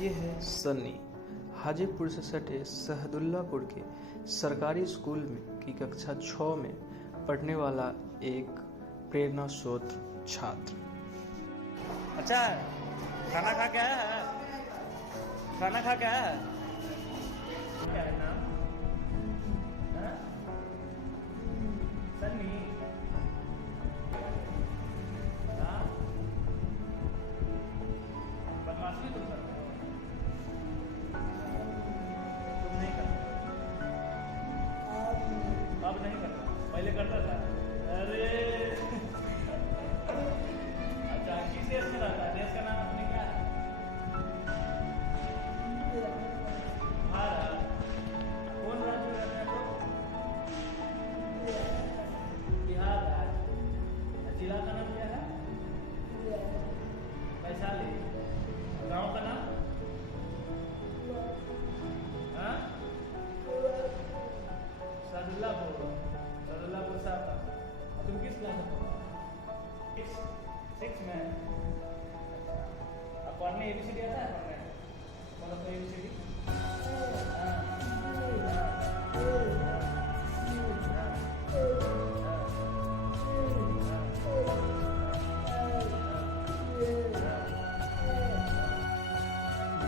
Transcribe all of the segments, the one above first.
ये है सन्नी, हाजीपुर से सटे सहदुल्लापुर के सरकारी स्कूल में की कक्षा 6 में पढ़ने वाला एक प्रेरणा स्रोत छात्र। अच्छा, खाना खा क्या है? खाना खा क्या है? क्या है नाम? हाँ? सन्नी। हाँ? बदमाशी तुम करते हो? तुम नहीं करते? अब नहीं करता, पहले करता था। अरे अच्छा, किस देश में रहता है? देश का नाम अपने क्या है? भारत। कौन राज्य में रहते हैं तो? बिहार राज्य। जिला का नाम क्या है? वैशाली। गांव का नाम? हाँ? सहदुल्लापुर। सहदुल्लापुर साहब। तुम किस क्लास में हो? 6 में। अब पढ़ने ABCD आता है? पढ़ने बोलो तो ABCD।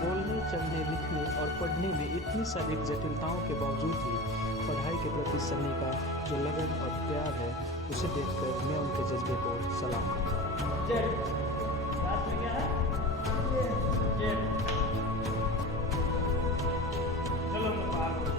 बोलने, चलने, लिखने और पढ़ने में इतनी सारी जटिलताओं के बावजूद भी पढ़ाई के प्रति सन्नी का जो लगन और प्यार है, उसे देखकर मैं उनके जज्बे को सलाम करता हूँ। क्लास में क्या है? चलो मैं बाहर हूँ।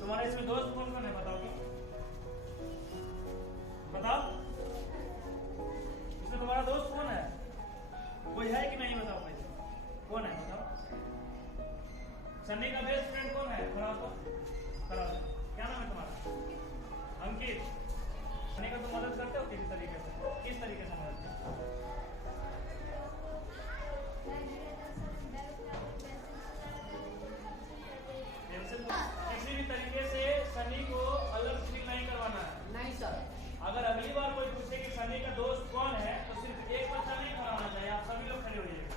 तुम्हारे इसमें दोस्त कौन कौन है बताओगे? बताओ, इसमें तुम्हारा दोस्त कौन है? कोई है कि नहीं? बताओ पहले कौन है, बताओ। सन्नी का बेस्ट फ्रेंड कौन है? खड़ा हो तो खड़ा हो। क्या नाम है तुम्हारा? अंकित। सन्नी का तुम मदद करते हो किसी तरीके से? किस तरीके से मदद करते हो? किसी भी तरीके से सनी को अलग फील नहीं करवाना है। नहीं सर। अगर अगली बार कोई पूछे कि सनी का दोस्त कौन है तो सिर्फ एक बच्चा नहीं खड़ा होना चाहिए, आप सभी लोग खड़े हो जाइएगा,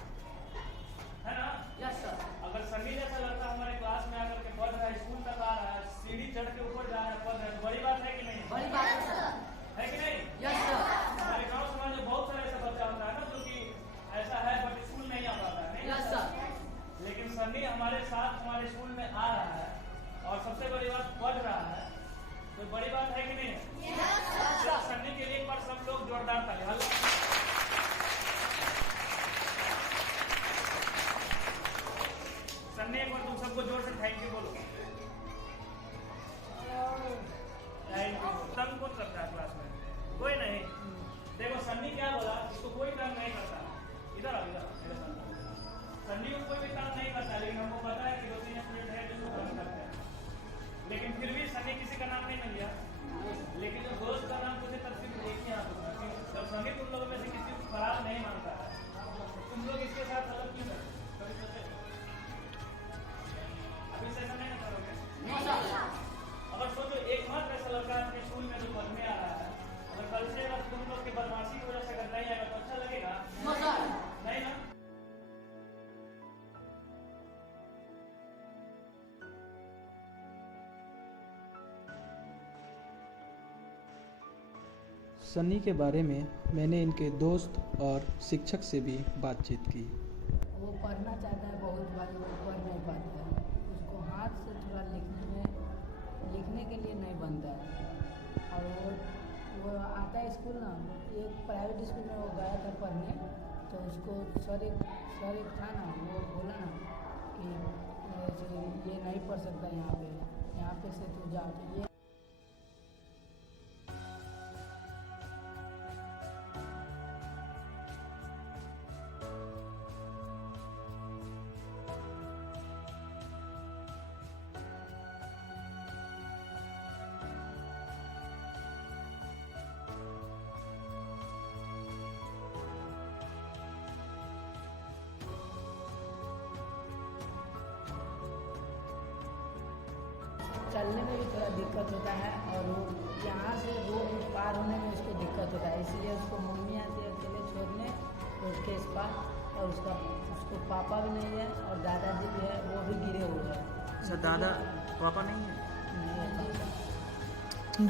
है ना? Yes sir. अगर सनी जैसा लड़का हमारे क्लास में आकर के पढ़ रहा है, स्कूल तक आ रहा है, सीढ़ी चढ़ के ऊपर जा रहा है, पढ़ रहा है, तो बड़ी बात है कि नहीं? बड़ी बात है सर। है कि नहीं? Yes sir. हमारे गाँव समाज में बहुत सारा ऐसा बच्चा होता है ना जो कि ऐसा है बट स्कूल नहीं आ पाता है, नहीं? Yes sir. लेकिन सनी हमारे साथ हमारे स्कूल में आ रहा है और सबसे बड़ी बात पढ़ रहा है, तो बड़ी बात है कि नहीं? yes, सन्नी के लिए एक बार सब लोग जोरदार ताली। हल्ला। सन्नी एक बार तुम सबको जोर से थैंक यू बोलो। Thank you. तंग कौन करता है क्लास में? कोई नहीं। देखो सन्नी क्या बोला, इसको कोई तंग नहीं करता। इधर आओ, इधर मेरे साथ। सन्नी को कोई भी तंग नहीं करता, लेकिन हमको पता है कि 2-3 स्टूडेंट है जिसको तंग करते हैं, लेकिन फिर भी सनी किसी का नाम नहीं मिल गया। लेकिन जो दोस्त का नाम मुझे तब सिर्फ एक ही आप होगा। जब सनी तुम लोगों में से किसी को खराब नहीं मानता है, तो तुम लोग इसके साथ अलग क्यों करते? कभी सोचे? अभी से ऐसा नहीं करोगे? अगर सोचो एकमात्र ऐसा लड़का है अपने स्कूल में जो पढ़ने आ रहा है, अगर कल से अगर तुम लोग की बदमाशी की वजह से अगर नहीं आएगा तो अच्छा लगेगा? नहीं ना? सन्नी के बारे में मैंने इनके दोस्त और शिक्षक से भी बातचीत की। वो पढ़ना चाहता है, बहुत बार वो पढ़ नहीं पाता है। उसको हाथ से थोड़ा लिखने के लिए नहीं बनता है। और वो आता है स्कूल ना, एक प्राइवेट स्कूल में वो गया था पढ़ने, तो उसको सर एक था ना, वो बोला ना कि ये नहीं पढ़ सकता यहाँ पे से तू जा, तो ये चलने में भी थोड़ा दिक्कत होता है, और वो यहाँ से रोड पार होने में उसको दिक्कत होता है, इसलिए उसको मम्मी आती है अकेले छोड़ने रोड के इस पार, और उसको पापा भी नहीं है और दादाजी भी है, वो भी गिरे हुए हैं। सर दादा पापा नहीं है?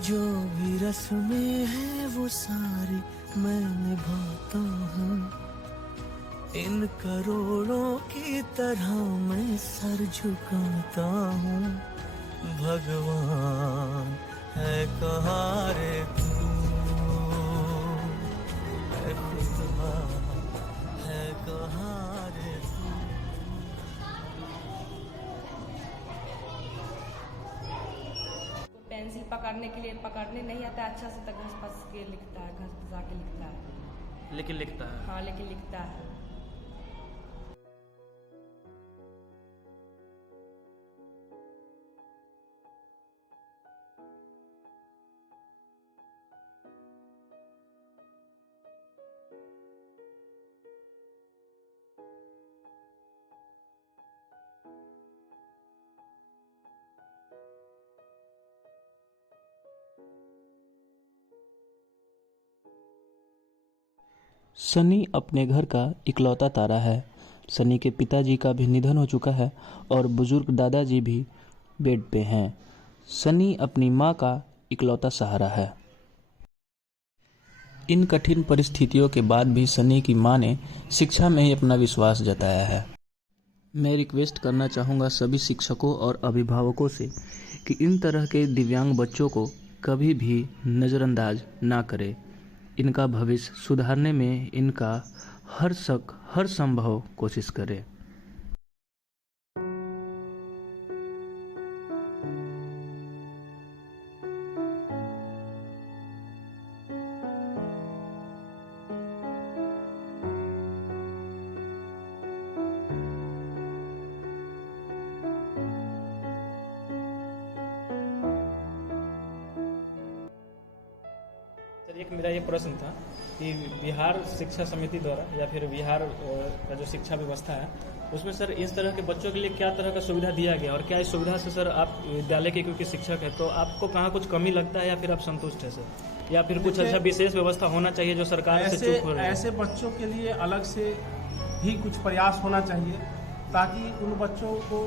जो भी रस्में हैं वो सारी मैं निभाता हूँ, इन करोड़ों की तरह मैं सर झुकाता हूँ। भगवान है कहाँ रे तू, है खुदा है कहाँ रे तू। पेंसिल पकड़ने नहीं आता अच्छा से, तक घस फंस के लिखता है, घस फंसा के लिखता है। लेकिन लिखता है? हाँ, लेकिन लिखता है। सनी अपने घर का इकलौता तारा है। सनी के पिताजी का भी निधन हो चुका है और बुजुर्ग दादाजी भी बेड पे हैं। सनी अपनी माँ का इकलौता सहारा है। इन कठिन परिस्थितियों के बाद भी सनी की माँ ने शिक्षा में ही अपना विश्वास जताया है। मैं रिक्वेस्ट करना चाहूँगा सभी शिक्षकों और अभिभावकों से कि इन तरह के दिव्यांग बच्चों को कभी भी नज़रअंदाज ना करें। इनका भविष्य सुधारने में इनका हर संभव कोशिश करें। एक मेरा ये प्रश्न था कि बिहार शिक्षा समिति द्वारा या फिर बिहार का जो शिक्षा व्यवस्था है उसमें सर इस तरह के बच्चों के लिए क्या तरह का सुविधा दिया गया, और क्या इस सुविधा से सर आप विद्यालय के क्योंकि शिक्षक है तो आपको कहाँ कुछ कमी लगता है या फिर आप संतुष्ट है सर, या फिर कुछ ऐसा विशेष व्यवस्था होना चाहिए जो सरकार से चूक हो रही है? ऐसे बच्चों के लिए अलग से भी कुछ प्रयास होना चाहिए ताकि उन बच्चों को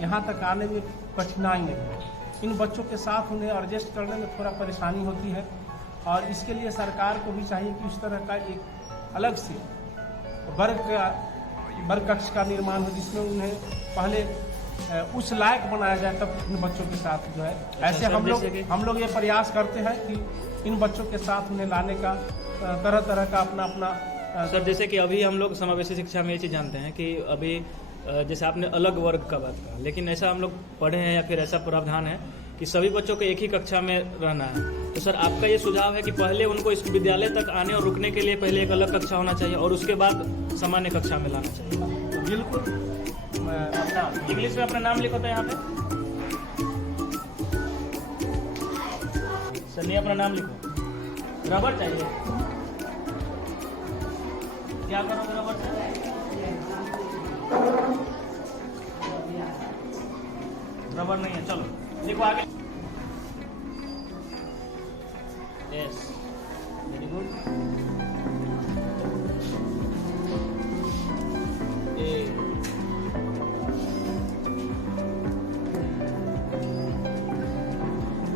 यहाँ तक आने में कठिनाई नहीं हो। इन बच्चों के साथ उन्हें एडजस्ट करने में थोड़ा परेशानी होती है, और इसके लिए सरकार को भी चाहिए कि उस तरह का एक अलग से वर्ग कक्ष का निर्माण हो जिसमें उन्हें पहले उस लायक बनाया जाए, तब इन बच्चों के साथ जो है ऐसे हम लोग ये प्रयास करते हैं कि इन बच्चों के साथ उन्हें लाने का तरह तरह का अपना सर, जैसे कि अभी हम लोग समावेशी शिक्षा में ये चीज़ जानते हैं कि अभी जैसे आपने अलग वर्ग का बात कहा, लेकिन ऐसा हम लोग पढ़े हैं या फिर ऐसा प्रावधान है कि सभी बच्चों को एक ही कक्षा में रहना है। तो सर आपका ये सुझाव है कि पहले उनको इस विद्यालय तक आने और रुकने के लिए पहले एक अलग कक्षा होना चाहिए और उसके बाद सामान्य कक्षा में लाना चाहिए? बिल्कुल। अपना इंग्लिश में अपना नाम लिखो तो यहाँ पे सर, नहीं अपना नाम लिखो। रबर चाहिए, क्या करोगे रबर से? रबर नहीं है, चलो देखो आगे। Yes, very good. A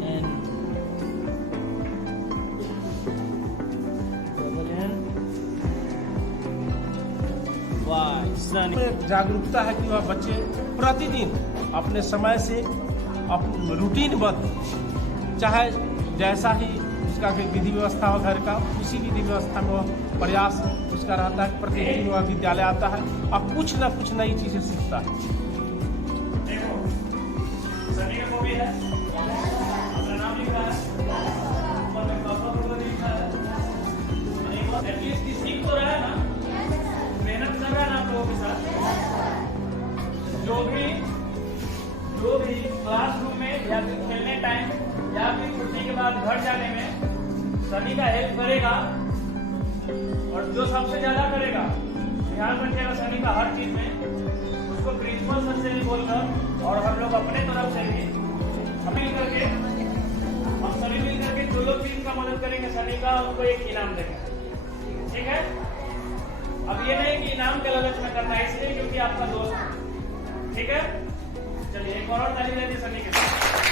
N double N Y. जागरूकता है कि वह बच्चे प्रतिदिन अपने समय से रूटीन बद्ध, चाहे जैसा ही उसका जो विधि व्यवस्था हो घर का, उसी विधि व्यवस्था में वह प्रयास उसका रहता है। प्रतिदिन वह विद्यालय आता है और कुछ न कुछ नई चीज़ें सीखता है। देखो सनी का कॉपी है, अपना नाम लिख रहा है, ऊपर में पापा को लिखा है, एटलीस्ट सीख तो रहा है ना, मेहनत कर रहा है ना आप लोगों के साथ। जो भी क्लासरूम में या फिर खेलने टाइम या फिर छुट्टी के बाद घर जाने में सनी का हेल्प करेगा, और जो सबसे ज्यादा करेगा, ध्यान रखिएगा सनी का हर चीज में, उसको प्रिंसिपल सर से भी बोलकर और हम लोग अपने तरफ से भी मिल करके, हम सभी मिल करके जो लोग भी इनका मदद करेंगे सनी का, उनको एक इनाम देंगे। ठीक है? अब ये नहीं कि इनाम के लालच में करना है, इसलिए क्योंकि आपका दोस्त है। ठीक है? चलिए एक और ताली दे दी सनी के साथ।